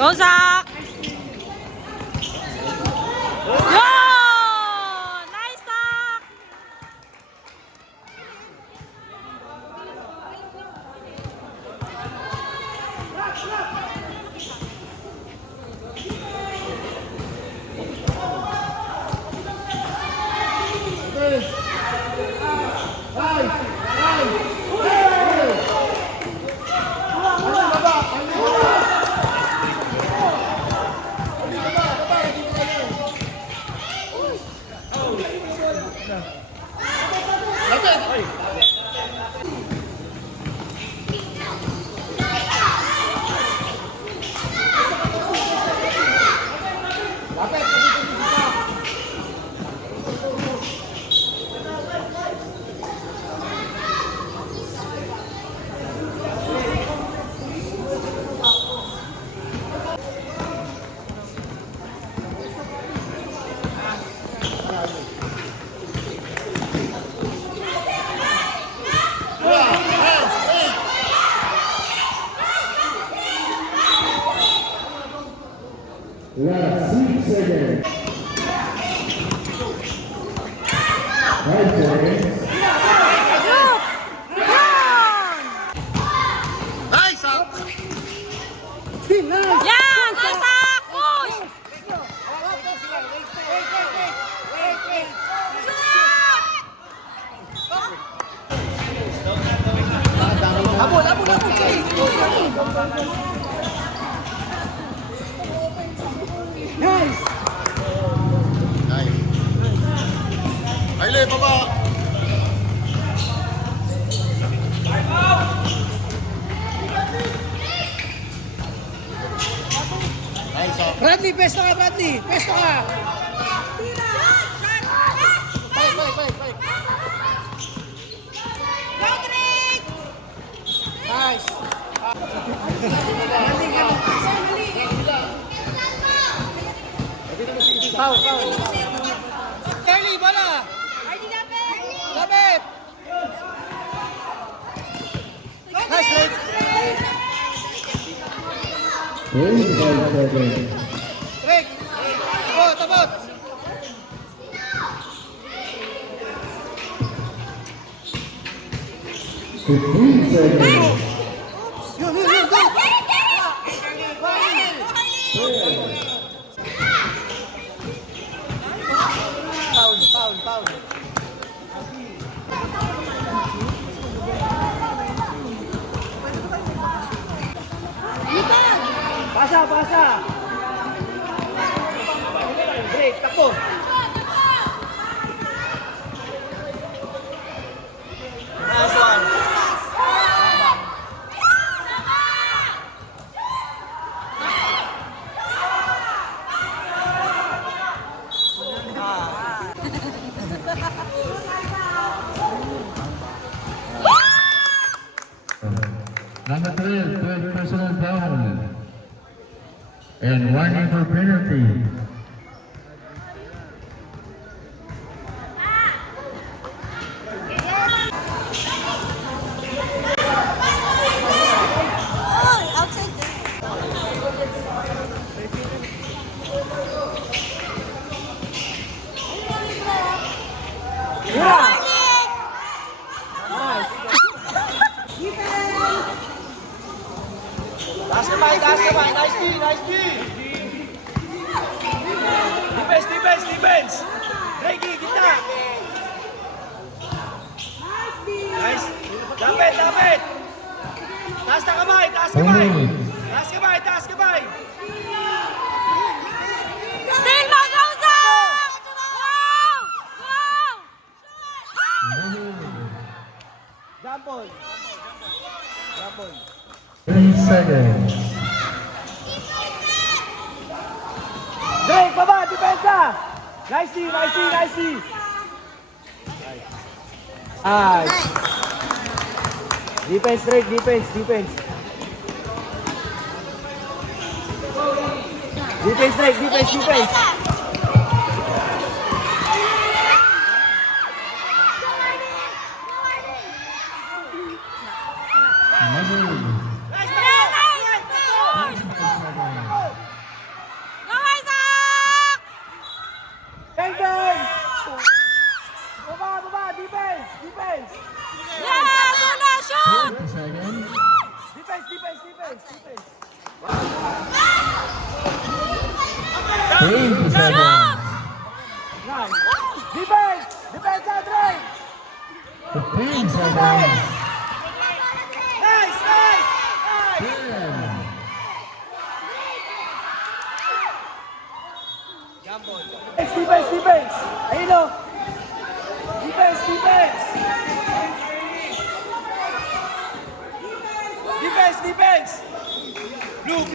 Go, Zach! Yun! Nice, Zach! Last 6 seconds. 5 seconds. Nice! Yan! Go, Zach! Push! Habol, habol, habol! Nice! Nice. Haile, baba! Nice, oh. Bradley, pesto ka, Bradley! Pesto ka! Balik, balik, balik, balik. Nice! Foul, foul. Kelly, bala! Lapit! Nice, Rick! 25 seconds. Rick! Tabot, tabot! 15 seconds. Yun, yun, yun, go! Foul, foul, foul. Pasa, pasa! Break, takbo! Nice one! Number 12, 12 personal foul. And warning for penalty. Taas kamay, taas kamay. Nice D, nice D. Defense, defense, defense. Reiki, kita. Nice. Lapit, lapit. Taas na kamay, taas kamay. Taas kamay, taas kamay. Still mo, go, Zach! Wow! Wow! Jump ball. Jump ball. 3 seconds. Drake, baba, depensa. Nice D, nice D, nice D. Nice. Defense, Drake, defense, defense. Defense, Drake, defense, defense. 27. Nine. Defense! Defense, Andre! 15 seconds. Nice! Nice! Nice! 10. Defense! Defense! Ayun o! Defense! Defense! Defense! Defense! Blue!